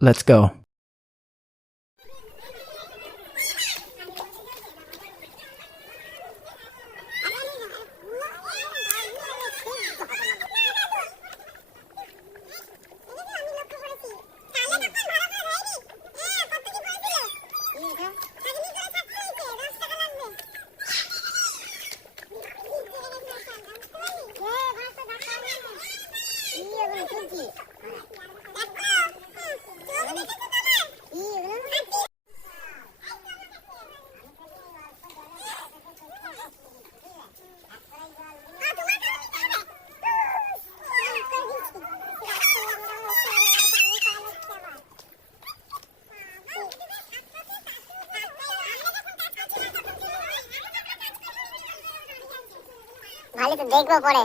Let's go. ভালো তো দেখবো পরে।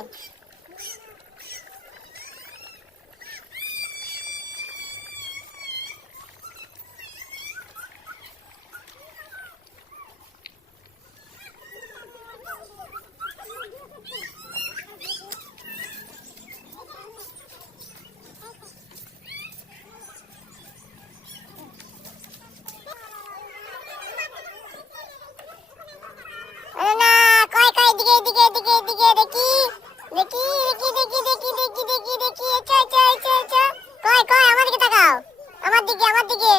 না কয় কয় এদিকে এদিকে এদিকে এদিকে দেখি দেখি দেখি দেখি দেখি দেখি দেখি দেখি আচ্ছা আচ্ছা আচ্ছা আচ্ছা কয় কয় আমার দিকে তাকাও, আমার দিকে আমার দিকে।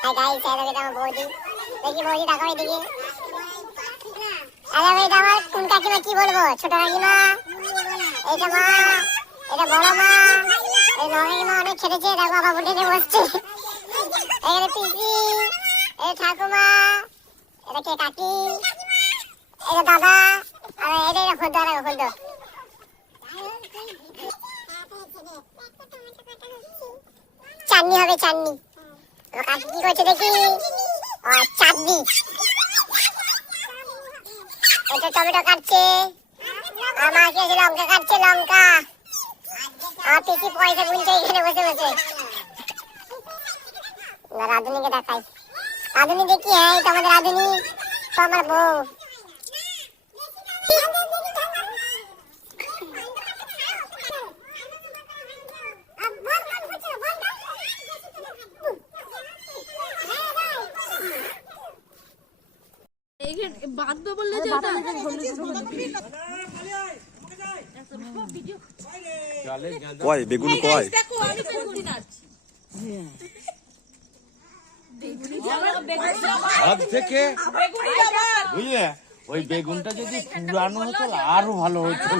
হাই গাইস, এই দেখো আমার বৌদি, দেখি বৌদি তাকাও এদিকে। আরে ভাই, এটা আমার কোন কাকিমা কি বলবো, ছোট কাকিমা, এইটা মা, এটা বড় মা, এই নগিমা অনেক খেটেছে, দেখো বাবা উঠে বসছে। এখানে পিসি, এই ঠাকুমা, এটা কে কাকি, এটা দাদা, আর এটা খুদ্দ, আর খুদ্দ। চাটনি হবে চাটনি। কাকি কি করছে দেখি, চাটনি। এটা টমেটো কাটছে, আর মা কি লঙ্কা কাটছে, লঙ্কা। আর পিসি পয়সা গুনছে এখানে বসে বসে। রাধুনিকে দেখাই, রাধুনি দেখি, হ্যাঁ এটা আমাদের রাধুনি, তো আমার বউ। বাঁধবে বললে যে কয় বেগুন কয় ভাত থেকে বুঝলে, ওই বেগুনটা যদি পুরানো হতো আরো ভালো হতো।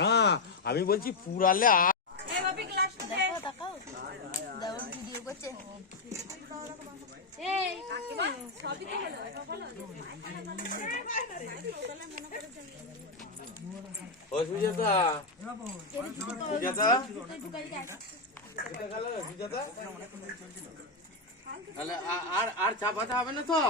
না আমি বলছি পুরালে সুজাতা, সুজাতা, তাহলে আর চাপাতে হবে না তো।